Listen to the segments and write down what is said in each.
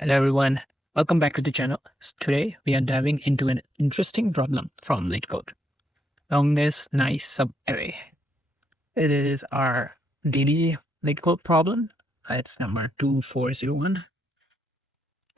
Hello everyone, welcome back to the channel. Today we are diving into an interesting problem from LeetCode. Longest nice subarray. It is our daily LeetCode problem. It's number 2401.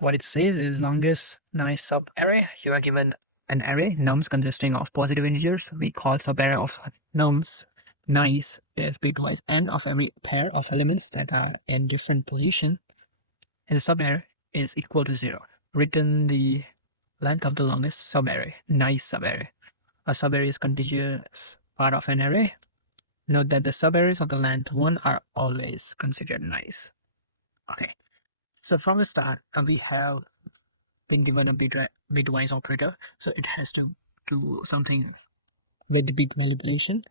What it says is longest nice subarray. You are given an array nums consisting of positive integers. We call subarray of nums nice if bitwise and of every pair of elements that are in different position. And the subarray is equal to 0. Return the length of the longest subarray, nice subarray. A subarray is contiguous part of an array. Note that the subarrays of the length 1 are always considered nice. Okay, so from the start, we have been given a bitwise operator, so it has to do something with the bit manipulation.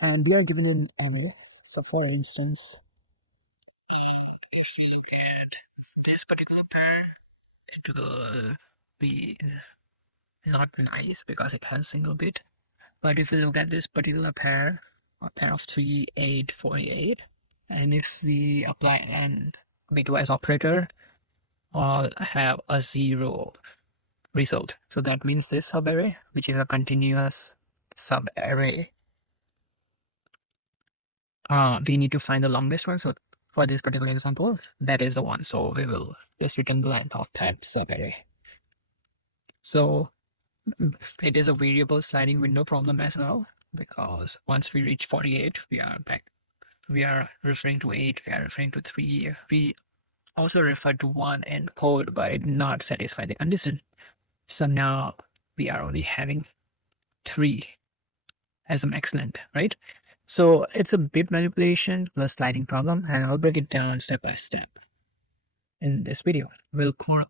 And we are given an array. So for instance, if we look at this particular pair, it will be not nice because it has single bit. But if you look at this particular pair, a pair of 3, 8, 48, and if we apply an bitwise operator, I'll have a 0 result. So that means this subarray, which is a continuous subarray, we need to find the longest one. So for this particular example, that is the one. So we will just return the length of that subarray. So it is a variable sliding window problem as well, because once we reach 48, we are back. We are referring to 8, we are referring to 3. We also refer to 1 in code, but it did not satisfy the condition. So now we are only having 3 as an max length, right? So it's a bit manipulation plus sliding problem, and I'll break it down step by step in this video. We'll code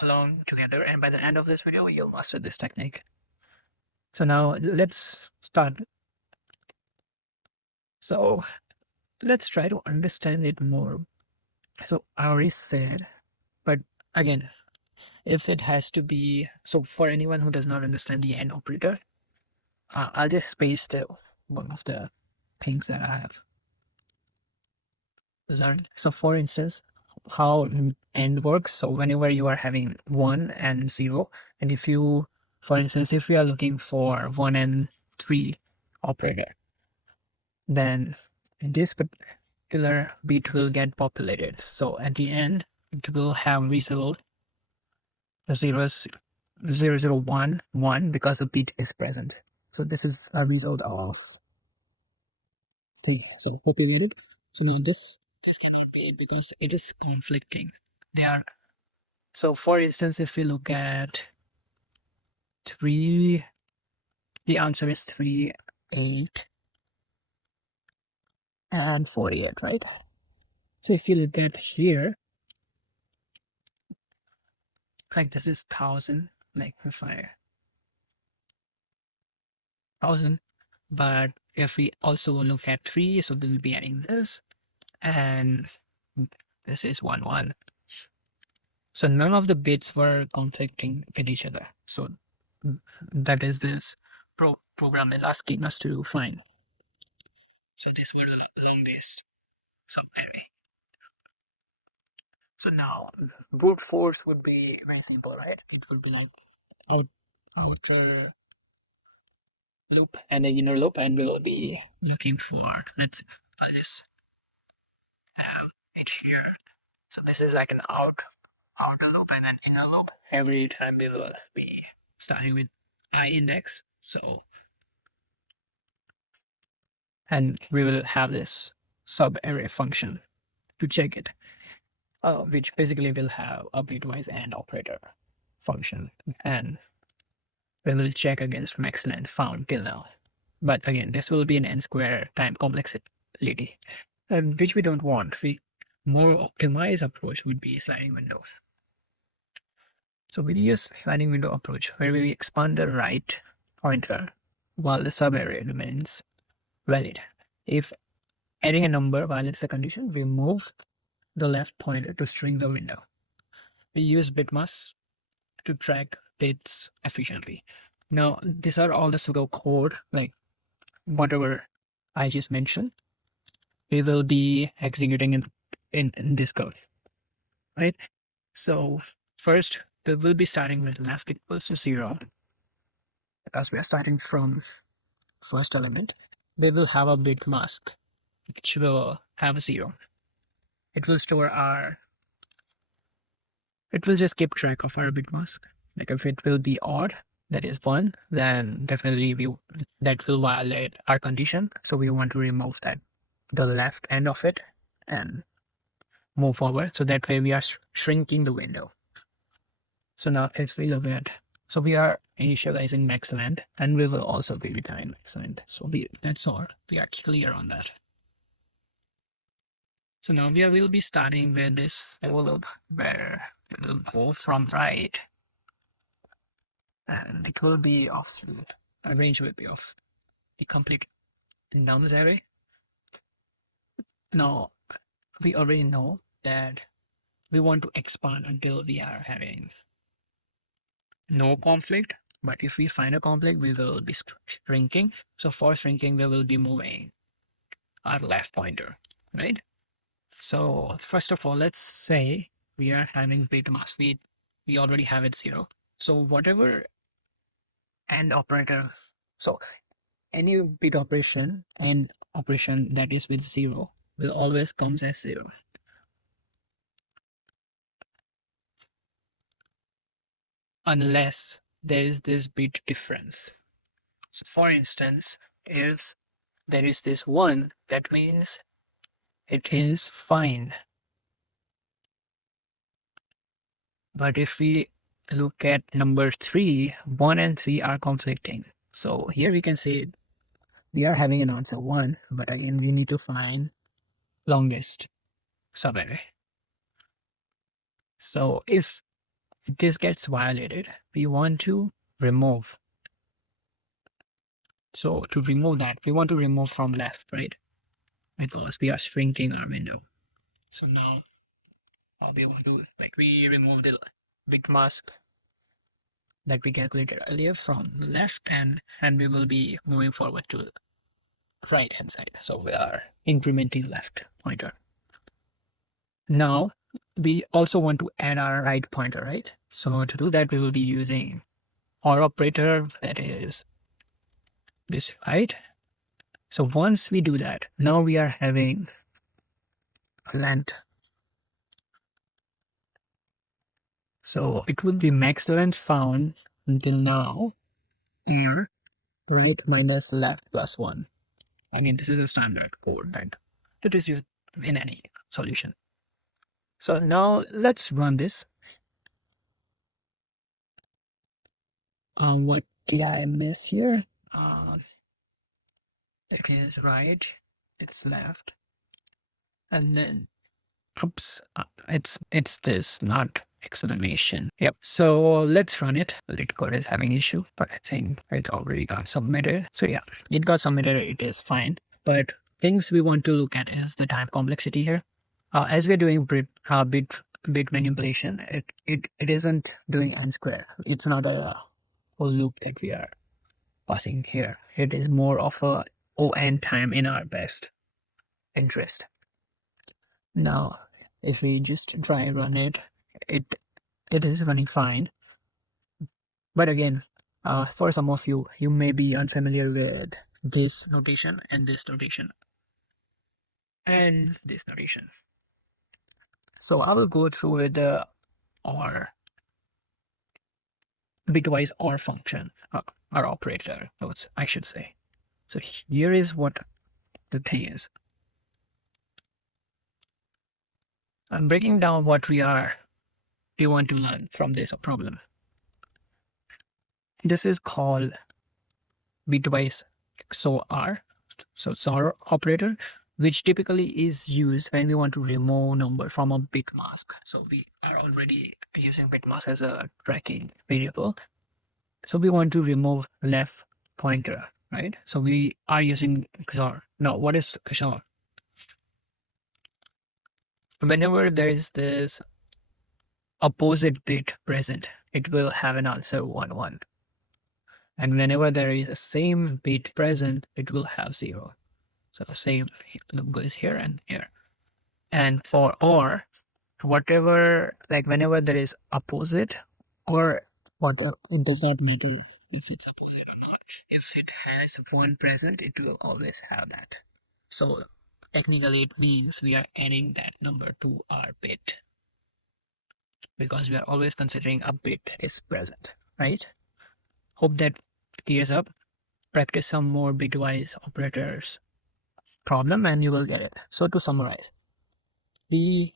along together, and by the end of this video, you'll master this technique. So now let's start. So let's try to understand it more. So I already said, but again, if it has to be, so for anyone who does not understand the AND operator, I'll just paste one of the things that I have learned. So for instance, how AND works. So whenever you are having 1 and 0, and if you, for instance, if we are looking for 1 and 3 operator, then this particular bit will get populated. So at the end, it will have result 0, 0, 0, 1, 1 because a bit is present. So this is a result of thing. So hope you get it. So now this cannot be it because it is conflicting. They are. So for instance, if we look at 3, the answer is 3, 8, and 48, right? So if you look at here, like this is 1000, like if I 1000, but if we also look at 3, so we'll be adding this, and this is 1, 1. So none of the bits were conflicting with each other. So that is this program is asking us to find. So this were the longest subarray. So now brute force would be very simple, right? It would be like outer loop and an inner loop, and we'll be looking for, let's put this it here. So this is like an outer loop and an inner loop. Every time we will be starting with I index. So, and we will have this subarray function to check it, which basically will have a bitwise AND operator function, and we will check against max length found till now. But again, this will be an n square time complexity, which we don't want. We more optimized approach would be sliding windows. So we use sliding window approach where we expand the right pointer while the subarray remains valid. If adding a number violates the condition, we move the left pointer to string the window. We use bitmask to track bits efficiently. Now, these are all the pseudo code, like whatever I just mentioned, we will be executing in this code, right? So first, we will be starting with left equals to 0 because we are starting from first element. We will have a bit mask which will have a 0. It will store our, it will just keep track of our bit mask. Like if it will be odd, that is 1, then definitely that will violate our condition. So we want to remove that, the left end of it, and move forward. So that way we are shrinking the window. So now if we look at, so we are initializing max length and we will also be returning max length. So that's all. We are clear on that. So now will be starting with this envelope where it will go from right and it will be of, a range will be of the complete nums array. Now we already know that we want to expand until we are having no conflict. But if we find a conflict, we will be shrinking. So for shrinking, we will be moving our left pointer, right? So first of all, let's say we are having bit mask. We already have it 0. So whatever AND operator, so any bit operation and operation that is with 0 will always comes as 0. Unless there is this bit difference. So for instance, if there is this 1, that means it is fine. But if we look at number 3, 1 and 3 are conflicting. So here we can say we are having an answer 1, but again we need to find longest subarray. So if this gets violated, we want to remove. So to remove that, we want to remove from left, right? Because we are shrinking our window. So now we want to, like, we remove the big mask that we calculated earlier from the left and we will be moving forward to the right hand side. So we are incrementing left pointer. Now we also want to add our right pointer, right? So to do that, we will be using OR operator, that is this, right? So once we do that, now we are having length. So it would be max length found until now, or right minus left plus 1. I mean, this is a standard code that it is used in any solution. So now let's run this. What did I miss here? It is right, it's left, and then oops, it's this, not exclamation. Yep. So let's run it. LeetCode is having issue, but I think it already got submitted. So yeah, it got submitted. It is fine. But things we want to look at is the time complexity here. As we're doing bit manipulation, it isn't doing n square. It's not a whole loop that we are passing here. It is more of a on time in our best interest. Now, if we just try run it, it is running fine. But again, for some of you, you may be unfamiliar with this notation and this notation and this notation. So I will go through with the OR, bitwise OR function, or operator, I should say. So here is what the thing is. I'm breaking down what we want to learn from this problem. This is called bitwise XOR, so XOR operator, which typically is used when we want to remove number from a bit mask. So we are already using bit mask as a tracking variable. So we want to remove left pointer, right? So we are using XOR. Now, what is XOR? Whenever there is this opposite bit present, it will have an answer 1 1. And whenever there is a same bit present, it will have 0. So the same goes here and here. And for OR, whatever, like whenever there is opposite or what, it does not matter if it's opposite or not. If it has one present, it will always have that. So technically it means we are adding that number to our bit because we are always considering a bit is present, right? Hope that clears up. Practice some more bitwise operators problem and you will get it. So to summarize, we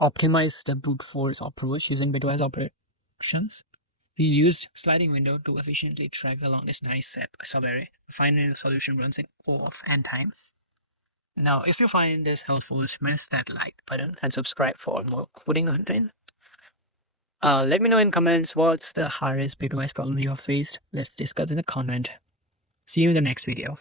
optimize the brute force approach using bitwise operations. We used sliding window to efficiently track the longest nice subarray. Finally, the solution runs in off and time. Now, if you find this helpful, smash that like button and subscribe for more coding content. Let me know in comments what's the hardest bitwise problem you have faced. Let's discuss in the comment. See you in the next video.